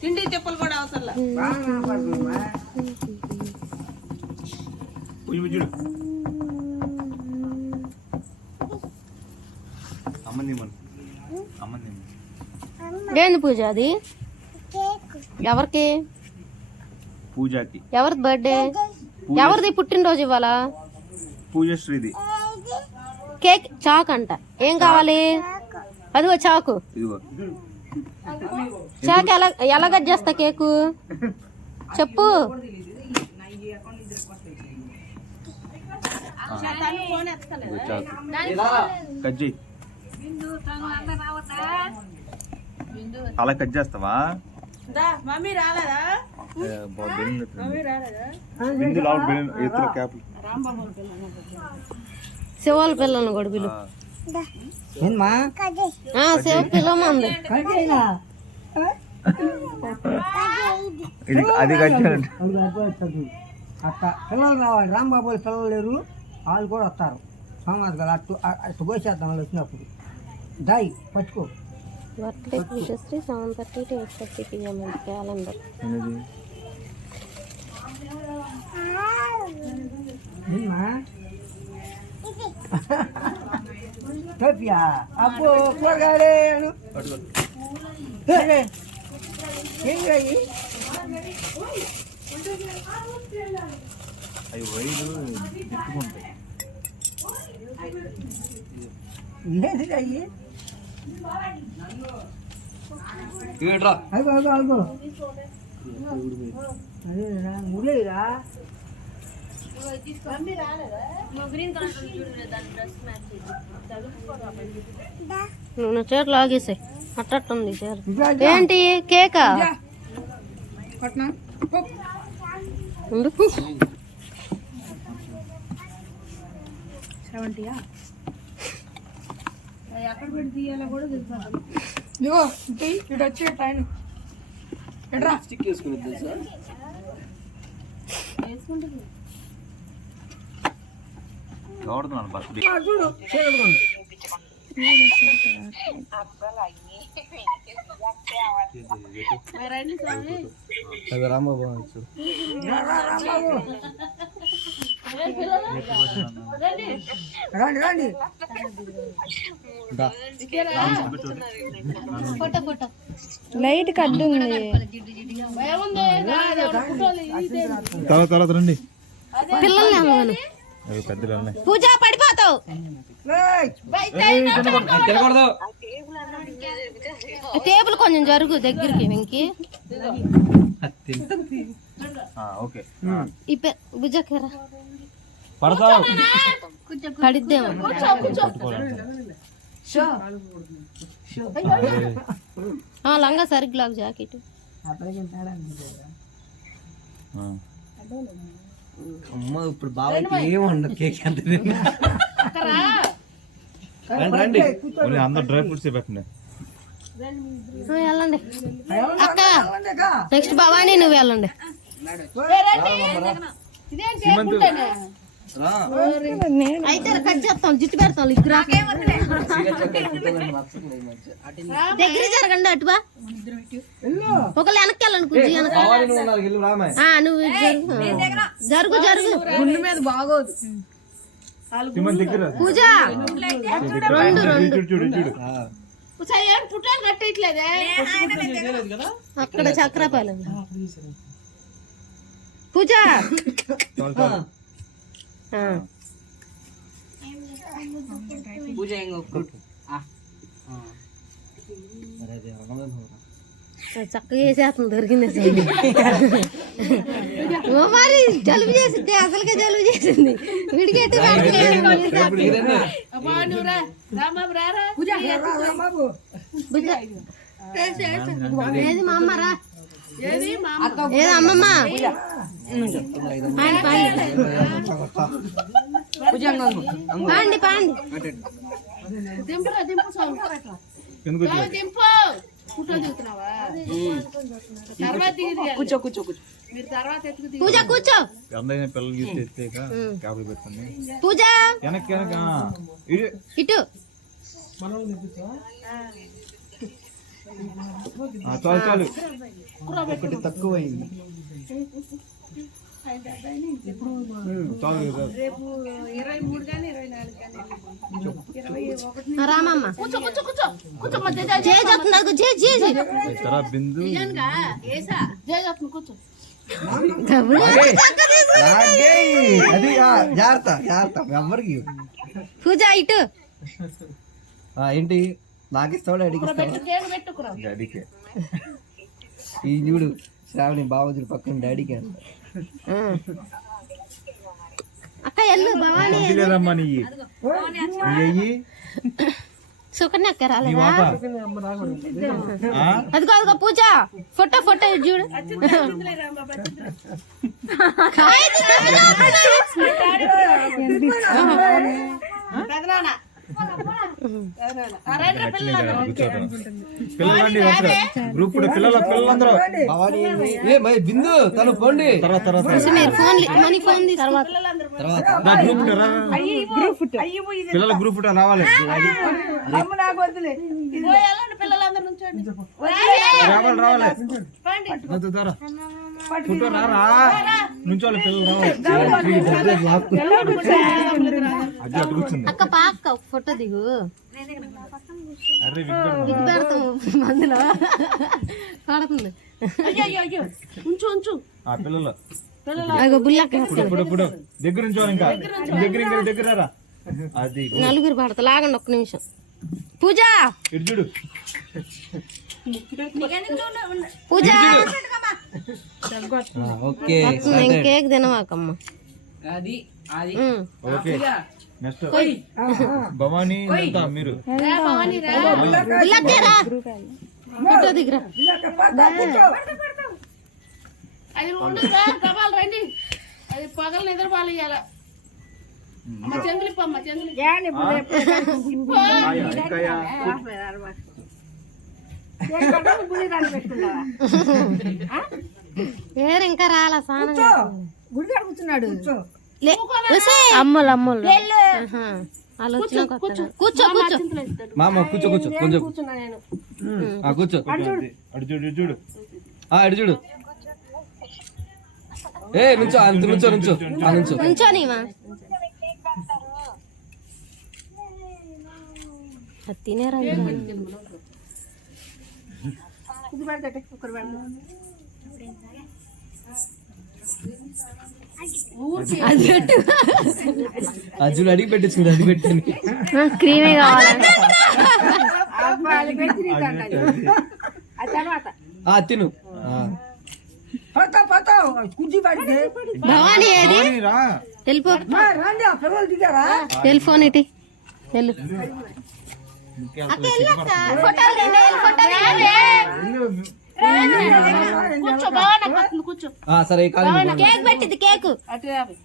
తిండి చెప్పులు కూడా అవసరం ఏంది పూజ అది? ఎవరికి? పూజకి. ఎవరిది బర్త్డే? ఎవరిది పుట్టినరోజు ఇవాళ? పూజశ్రీది. కేక్ చాక్ అంట. ఏం కావాలి? అదిగో చాకు. చాక్ ఎలా కట్ చేస్తా కేకు చెప్పు. అలా కట్ చేస్తావా? మమ్మీ రాలేదా? శివాల పిల్లలను కూడా పిలు. శివ పిల్లమంది. అది పిల్లలు రావాలి. రాంబాబు పిల్లలు లేరు, వాళ్ళు కూడా వస్తారు. సోమవారం కదా అటు పోసేద్దాం వాళ్ళు వచ్చినప్పుడు. దాయి పట్టుకో. Birthday Poojasri 7:30 to 8:30 PM calendar. అప్పు కూరగాయలు అవి వైరు దిక్కుకుంటాయి. ఏంటి అయ్యి? అదేరా మురేరా నువ్వు చీర లాగేసాయి అట్టట్టుంది చీర. ఏంటి కేకా? ఎక్కడ పెట్టి తీయాలో కూడా తెలుసా? ఇదిగో ఇటు వచ్చే టైం ఎట్రా వేసుకుంటుంది చూడు రాంబాబు రండి రండి. లైట్ కడ్డు ఉంది. తర్వాత రండి. పిల్లల్ని పూజ పడిపోతావు. టేబుల్ కొంచెం జరుగు దగ్గరికి వెంకి. బుజ్జకరా పడిద్దేమో. లంగా సరిగ్గా జాకెట్. అమ్మ ఇప్పుడు బాబాయ్కి ఏముండదు కేక్ ఎంత అందరు డ్రై ఫ్రూట్స్ పెట్టండి. వెళ్ళండి అక్క. నెక్స్ట్ భవానీ నువ్వు వెళ్ళండి. అయితే కట్ చేస్తాం, జుట్టు పెడతాం. ఇద్దరు దగ్గర జరగండి. అటువా ఒకళ్ళు వెనక్కి వెళ్ళండి. కుర్చీ నువ్వు జరుగు జరుగు. గుండె మీద బాగోదు పూజ. రెండు పుట్టాలు కట్టట్లేదే అక్కడ చక్రపాలెం. పూజ చక్కగా చేసేస్తుంది. దొరికింది మరి జలుబు చేసింది. అసలుగా జలుబు చేసింది. విడిగెట్టి ఏది మా అమ్మరా? ఏది అమ్మమ్మ? పాండి పాండి కూర్చో కూర్చో కూర్చో. పూజ కూర్చో. పిల్లలు పెట్టండి. పూజ ఇటు చాలు చాలు. ఒకటి తక్కువైంది. చాలు కదా. రేపు 23 కానీ 24 కానీ 21 రామమ్మ కూర్చో కూర్చో కూర్చో కూర్చో మధ్య జే చెప్తున్నారు జే జే జే తరా బిందు ఏసా జయ చెప్తున్నా కూర్చో అది జాగ్రత్త జాగ్రత్త ఎవరికి పూజ ఇటు ఏంటి నాకు ఇస్తాడు అడిగిస్తాడు కేక్ పెట్టుకురా డాడీకే. ఈ చూడు శ్రావణి బావజుడు పక్కన డాడీకి అంట. అక్క ఎల్లు భవాని లేదమ్మా నీ అయ్యి సుకన్య అక్క నీ రాలేదా మాట అదిగో అదిగో పూజ ఫోటో ఫోటో ఇటు చూడు పిల్లలండి గ్రూప్ పిల్లలందరూ బిందు తను పోండి తర్వాత తర్వాత మీరు ఫోన్ మనీ ఫోన్ తర్వాత నా గ్రూప్ పిల్లల గ్రూప్ రావాలి. పిల్లలందరూ నుంచోండి రావాలి రావాలి ఫోటో రారా నుంచోవాలి పిల్లలు రావాలి. అది అటు కూర్చుంది. అక్క పాక్క ఫోటో దిగు అరే ఇది పెడతాము మందులో పడుతుంది అయ్యో అయ్యో ఉంచు ఉంచు ఆ పిల్లలు అగో బుల్లక్క ఇప్పుడు దగ్గర నుంచోవాలి. ఇంకా దగ్గర దగ్గర రా. అది నలుగురు పడతా లాగండి ఒక్క నిమిషం పూజ ఇటు చూడు. పూజ ఓకే కేక్ తినవాకమ్మ ఓకే నెక్స్ట్ భవానీ అంతా మీరు బుల్లక్కే రా ఫోటో దిగురా అది ఉండదురా గబాలు రండి అది పగలు నిద్ర బాలు ఇయ్యాల అమ్మ చెంగులు ఇప్పమ్మ చెంగులు వేరే ఇంకా రాలా స్నానం గుడికాడ కూర్చున్నాడు అమ్మలు అమ్మలు వాళ్ళు వచ్చిన కూర్చో కూర్చో మామ కూర్చో కూర్చో కొంచెం కూర్చో అటు చూడు ఇటు చూడు. ఇటు చూడు నుంచో అంత నుంచో నుంచో నుంచో నుంచోనివా తినేరా అది పెట్టు అజ్జులు అడిగి పెట్టించుకుంటే అది పెట్టండి క్రీమే కావాలి తిను భవానీ ఏది రా. వెళ్ళిపో టెలిఫోన్ ఇటీ వెళ్ళు కూర్చో బాగా కొట్టింది కూర్చో సరే కేక్ పెట్టింది కేక్ అటు యాభై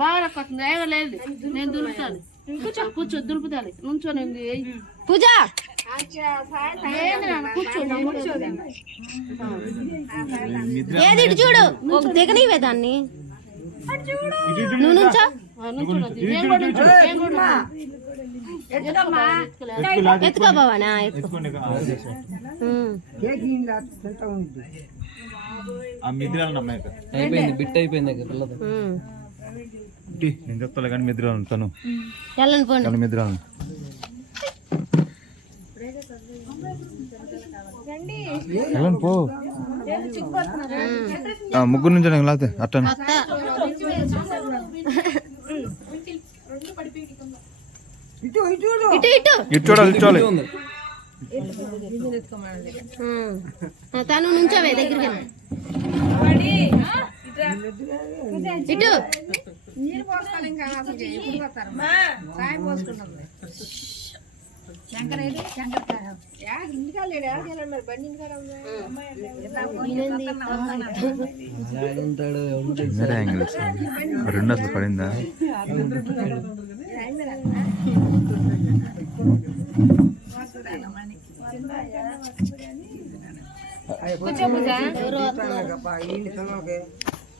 బాగా కొట్టింది ఏమో లేదు నేను దులుపుతాను కూర్చో కూర్చో దులుపుతాను నుంచోని పూజ కూర్చో ఏది ఇటు చూడు ఒక దిగనివే దాన్ని నువ్వు నుంచో ఎత్తుకో బావనా ఎత్తుకో ఆ మిద్రాలను అమ్మాయి అయిపోయింది బిట్ అయిపోయింది పిల్లలు నేను చెప్తాలే కానీ మిద్రాలను తను వెళ్ళండి పోండి తను మిద్రాలను వెళ్ళండి పో. ముగ్గురు నుంచి నాకు లాతే అట్టను ఇటు ఇటు ఇటు చూడాలి ఇటు చూడాలి. తను నుంచోవే దగ్గరికి ఇటు కెమెరా యాంగిల్ రెండు అసలు పడిందా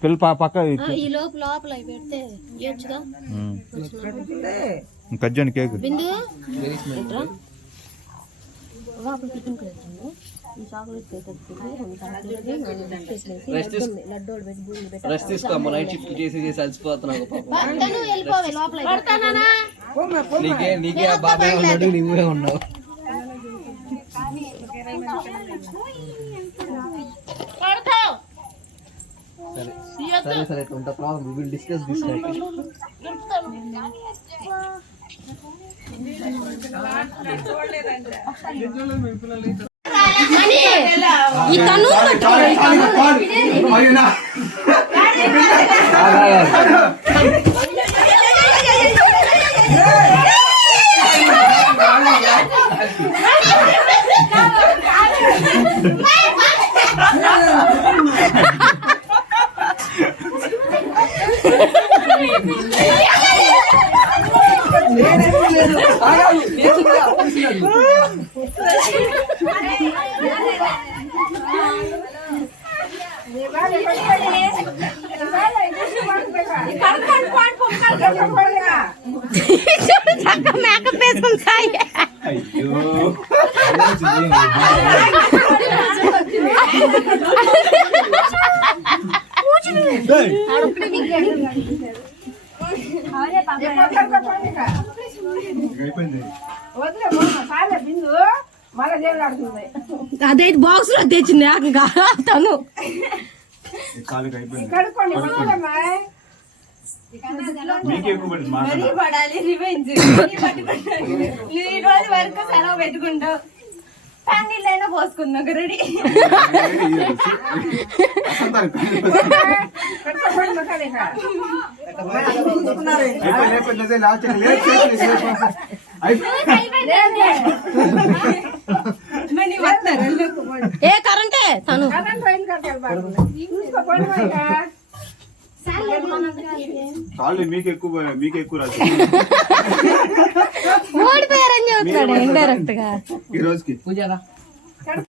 పిల్ల పక్క ఈ లోపు లోపల అవి పెడితే ఇవ్వచ్చుగా కజ్జాని కేక్ బిందు లోపల టిఫిన్ ఈ చాక్లెట్ వచ్చేసి 2 చాక్లెట్లు 2 బిస్కెట్లు వేసి లడ్డు ఒకటి పెట్టి బూంది పెట్టి రెస్ట్ తీసుకో నైట్ షిఫ్ట్ చేసి అలసిపోతున్నావు పడతాను వెళ్ళిపోవే లోపల పడతానా నీకే ఆ బాబాయ్ ఉన్నాడు నువ్వే ఉన్నావు పడతావు సరే కొంత problem will discuss this night ఈ తను మేకప్ వేసుకుని సాయి అయ్యో అయిపోయింది అదే బాక్స్ లో తెచ్చింది ఏకంగా తను కాలుకి అయిపోయింది మీకు ఎక్కువ పడింది మాట్లాడాలి పడాలి రివెంజ్ ఈ రోజు వరకు సెలవు పెట్టుకుంటావు నీళ్ళైనా పోసుకుందాం రెడీ ఏ కరెంటే తను కాళ్ళు మీకు ఎక్కువ రాదు ఓడిపోయారని చెబుతున్నాడు ఇండైరెక్ట్ గా ఈ రోజుకి పూజ